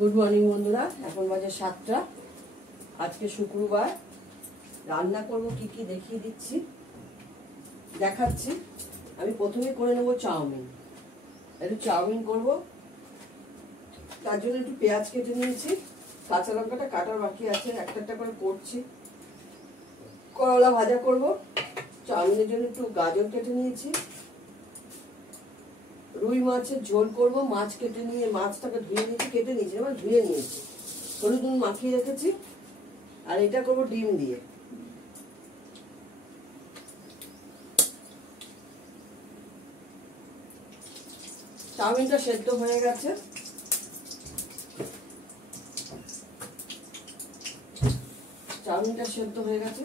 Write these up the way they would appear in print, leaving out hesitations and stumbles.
Good morning বন্ধুরা, এখন বাজে 7টা। আজকে শুক্রবার। রান্না করব কি কি দেখিয়ে দিচ্ছি, দেখাচ্ছি। আমি প্রথমে করে নেব চাউমিন। একটু চাউমিন করব, তার জন্য একটু পেঁয়াজ কেটে নিয়েছি। কাঁচা লঙ্কাটা কাটার বাকি আছে, একটা একটা করে করছি। করলা ভাজা করব। চাউমিনের জন্য একটু গাজর কেটে নিয়েছি। রুই মাছের ঝোল করব। মাছ কেটে নিয়ে মাছটাকে ধুয়ে নিয়েছি, কেটে নিয়েছি মানে ধুয়ে নিয়েছি, হলুদ নুন মাখিয়ে রেখেছি। আর এটা করব ডিম দিয়ে। চাউমিনটা সেদ্ধ হয়ে গেছে। চাউমিনটা সেদ্ধ হয়ে গেছে।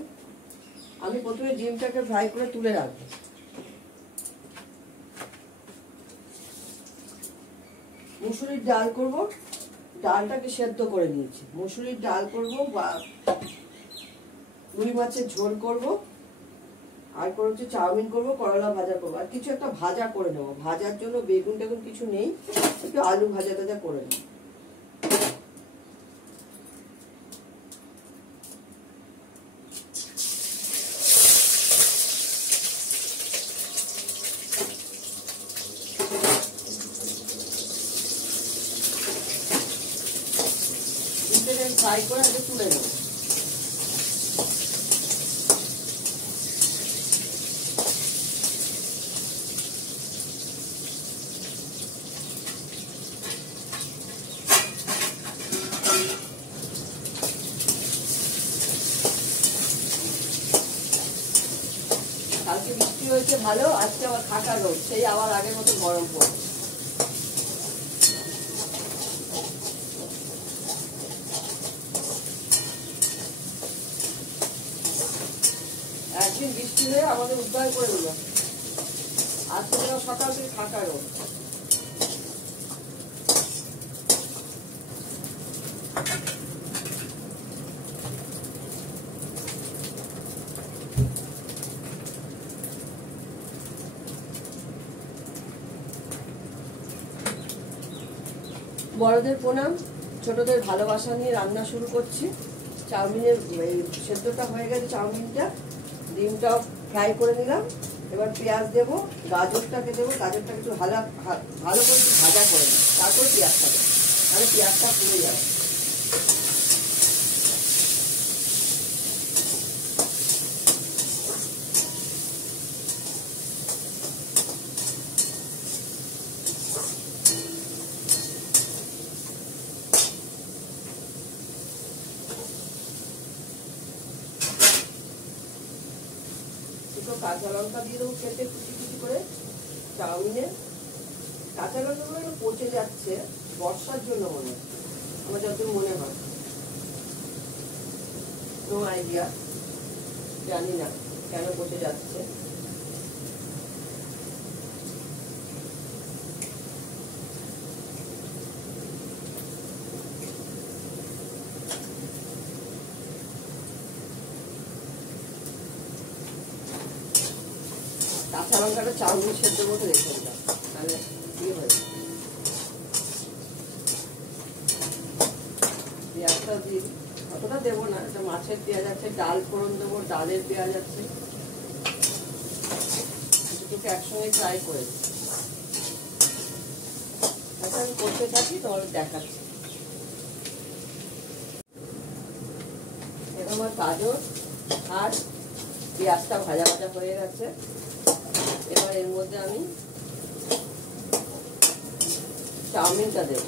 আমি প্রথমে ডিমটাকে ফ্রাই করে তুলে রাখবো। মুসুরির ডাল করব। ডালটাকে সেদ্ধ করে নিয়েছি। মুসুরির ডাল করব বা রুই মাছের ঝোল করব। আর হচ্ছে চাউমিন করব, করলা ভাজা করবো। আর কিছু একটা ভাজা করে নেবো। ভাজার জন্য বেগুন টেগুন কিছু নেই, একটু আলু ভাজা টাজা করে নেব। ফ্রাই করে আগে তুলে নেব। কালকে বৃষ্টি হয়েছে ভালো, আজকে আবার থাকা রোদ, সেই আবার আগের মতো গরম পড়ে। একদিন বৃষ্টি হয়ে আমাদের উদ্ধার করে দিল। আজকে সকাল থেকে থাকা রোদ। বড়দের প্রণাম, ছোটদের ভালোবাসা নিয়ে রান্না শুরু করছি। চাউমিনের সেদ্ধটা হয়ে গেছে। চাউমিনটা, ডিমটাও ফ্রাই করে নিলাম। এবার পেঁয়াজ দেবো, গাজরটাকে দেবো। গাজরটাকে একটু ভালো করে একটু ভাজা করে নেব, তারপর পেঁয়াজটা দেবো, তাহলে পেঁয়াজটা পুড়ে যাবে। কাঁচা লঙ্কা দিয়ে দেবো কেটে কুচি কুচি করে চাউমিনে। কাঁচা লঙ্কাগুলো একটু পচে যাচ্ছে, বর্ষার জন্য মনে হয়, আমার যতদূর মনে হয়। নো আইডিয়া, জানি না কেন পচে যাচ্ছে। কাঁচা লঙ্কাটা চাউমিন সেদ্ধ মতো রেখে দিলাম, তাহলে ইয়ে হয়ে যাবে। পেঁয়াজটা দিয়ে অতটা দেবো না, এটা মাছের পেঁয়াজ আছে, ডাল ফোড়ন দেবো, ডালের পেঁয়াজ আছে, দুটোকে একসঙ্গে ফ্রাই করে দিই। আচ্ছা, আমি করতে থাকি, তোমাদের দেখাচ্ছি। এখন আমার গাজর আর পেঁয়াজটা ভাজা ভাজা হয়ে গেছে। এবার এর মধ্যে আমি চাউমিনটা দেব।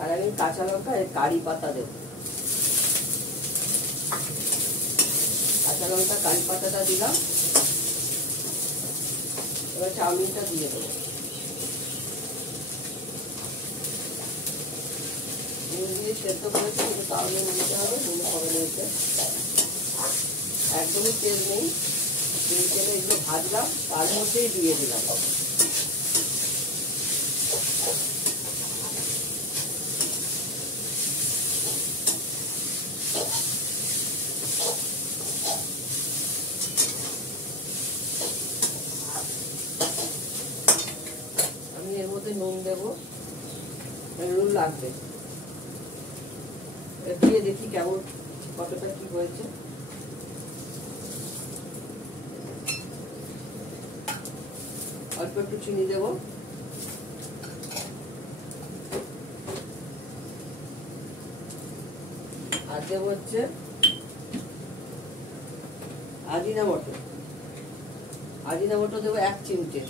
আর আমি কাঁচা লঙ্কা আর কারি পাতা দেব। কাঁচা লঙ্কা কারি পাতাটা দিলাম। এবার চাউমিনটা দিয়ে দেবো। নুন দিয়ে সেদ্ধ করেছি, কিন্তু চাউমিন নিতে হবে, নুন কমে নিয়েছে। একদমই তেল নেই, তেল তেলে এগুলো ভাজলাম, তার মধ্যেই দিয়ে দিলাম। আমি এর মধ্যে নুন দেবো, নুন লাগবে। দিয়ে দেখি কেমন কতটা কি হয়েছে। অল্প একটু চিনি দেবো, আর দেবো হচ্ছে আজিনামোটো দেবো 1 চিমটে।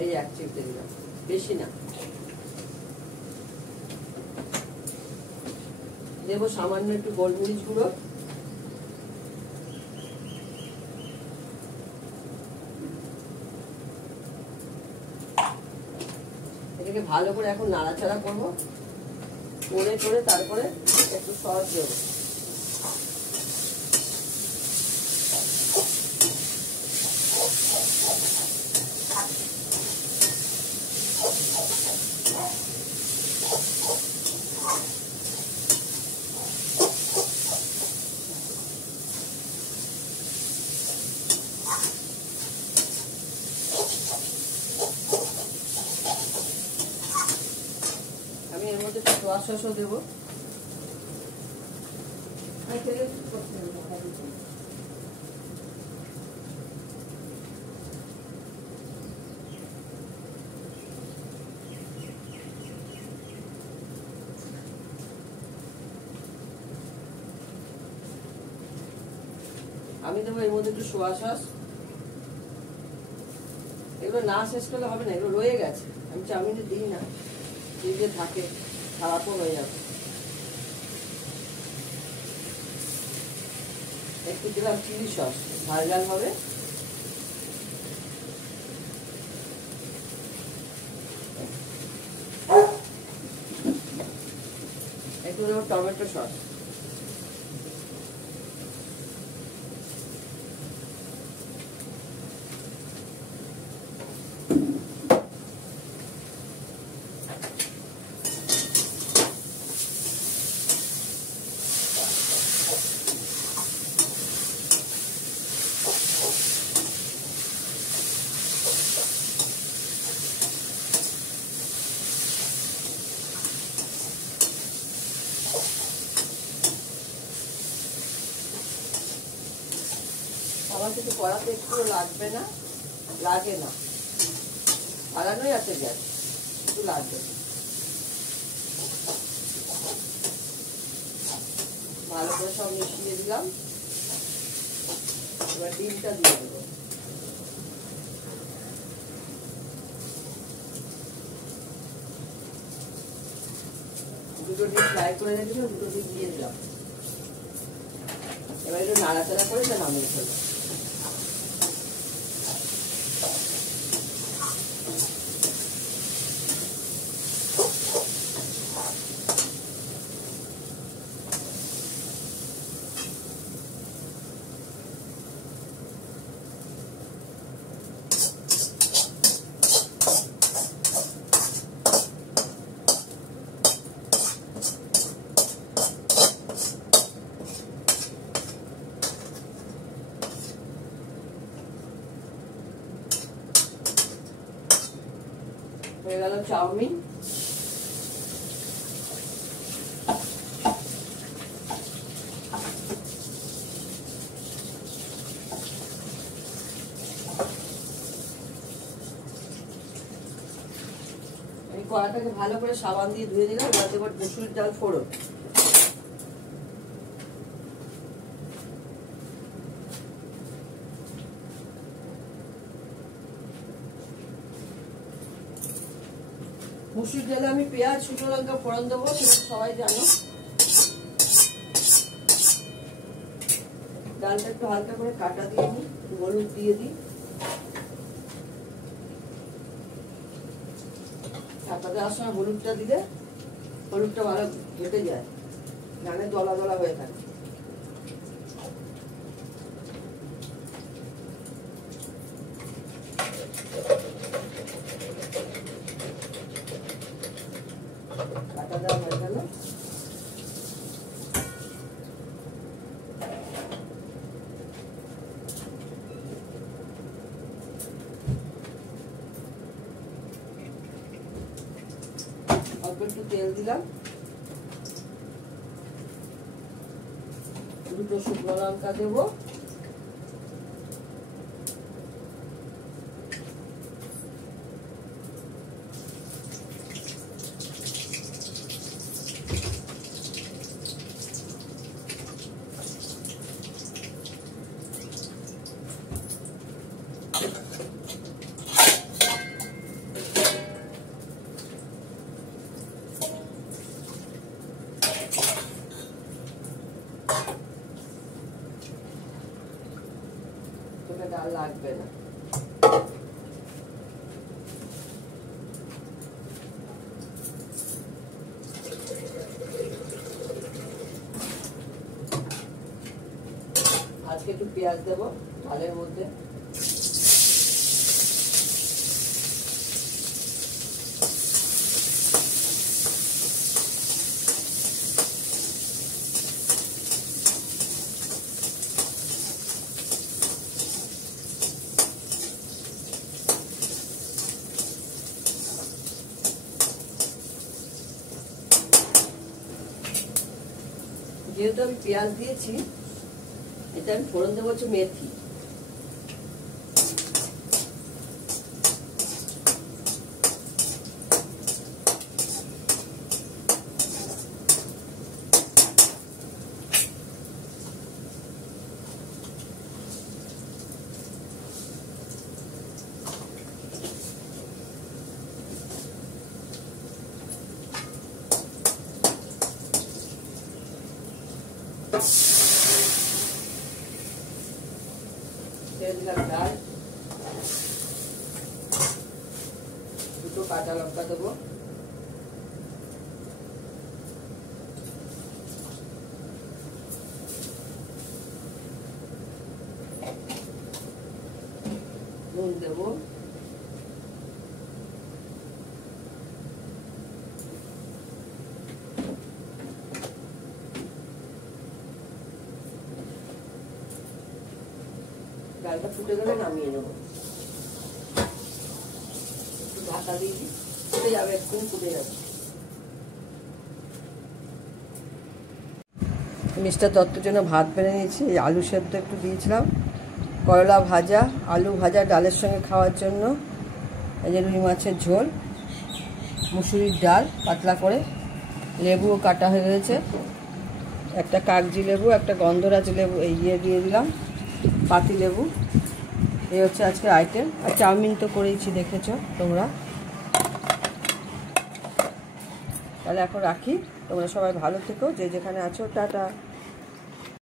এই 1 চিমটে দিলাম, বেশি না। দেবো সামান্য একটু গোলমরিচ গুঁড়ো, এটাকে ভালো করে এখন নাড়াচাড়া করবো, করে তারপরে একটু সস দেবো। আমি এর মধ্যে একটু সোয়া সসও দেবো। আমি দেবো এর মধ্যে একটু সোয়া সস। এগুলো না শেষ করলে হবে না, এগুলো রয়ে গেছে, আমি চাউমিনে দিই না, ফ্রিজে থাকে, খারাপও হয়ে যাবে। একটু দিলাম চিলি সস, ঝাল ঝাল হবে। একটু দেবো টমেটো সস। আমার কিন্তু কড়াতে একটু লাগবে না, লাগে না, লাগানোই আছে গ্যাস, একটু লাগবে। ভালো করে সব মিশিয়ে দিলাম, এবার ডিমটা দিয়ে দেবো। দুটো ডিম ফ্রাই করে রেখেছিলাম, দুটো ডিম দিয়ে দিলাম। এবার একটু নাড়াচাড়া করে তা নামিয়ে ফেলবো। হয়ে গেল চাউমিন। আমি কড়াটাকে ভালো করে সাবান দিয়ে ধুয়ে দিলাম, এবার দেবো মসুরির ডাল ফোড়ন। মসুরির ডালে আমি পেঁয়াজ শুকনো লঙ্কা ফোড়ন দেবো, সেটা সবাই জানো। ডালটা একটু হালকা করে কাটা দিয়ে নিই, হলুদ দিয়ে দিই, ঢাকা দেওয়ার সময় হলুদটা দিলে হলুদটা ভালো ঘেটে যায়, নাহলে দলা দলা হয়ে থাকে। কাটা দেওয়া হয়ে গেল। অল্প একটু তেল দিলাম, দুটো শুকনো লঙ্কা দেবো, তোকে ডাল লাগবে না। আজকে একটু পেঁয়াজ দেবো ডালের মধ্যে। যেহেতু আমি পেঁয়াজ দিয়েছি, এটা আমি ফোড়ন দেবো হচ্ছে মেথি। দিলাম ডাল, দুটো কাঁচা লঙ্কা দেবো, নুন দেবো, ডালটা ফুটে গেলে নামিয়ে নেবো। ঢাকা দিয়ে দিই, ফুটে যাবে, এক্ষুনি ফুটে যাবে। মিস্টার দত্তর জন্য ভাত বেড়ে নিয়েছি, আলু সেদ্ধ একটু দিয়েছিলাম, করলা ভাজা, আলু ভাজা ডালের সঙ্গে খাওয়ার জন্য, এই যে রুই মাছের ঝোল, মুসুরির ডাল পাতলা করে, লেবুও কাটা হয়ে গেছে, একটা কাগজি লেবু, একটা গন্ধরাজ লেবু, এই দিয়ে দিলাম, পাতি লেবু। এই হচ্ছে আজকের আইটেম। আর চাউমিন তো করেইছি, দেখেছো তোমরা। তাহলে এখন রাখি, তোমরা সবাই ভালো থেকো, যে যেখানে আছো, টাটা।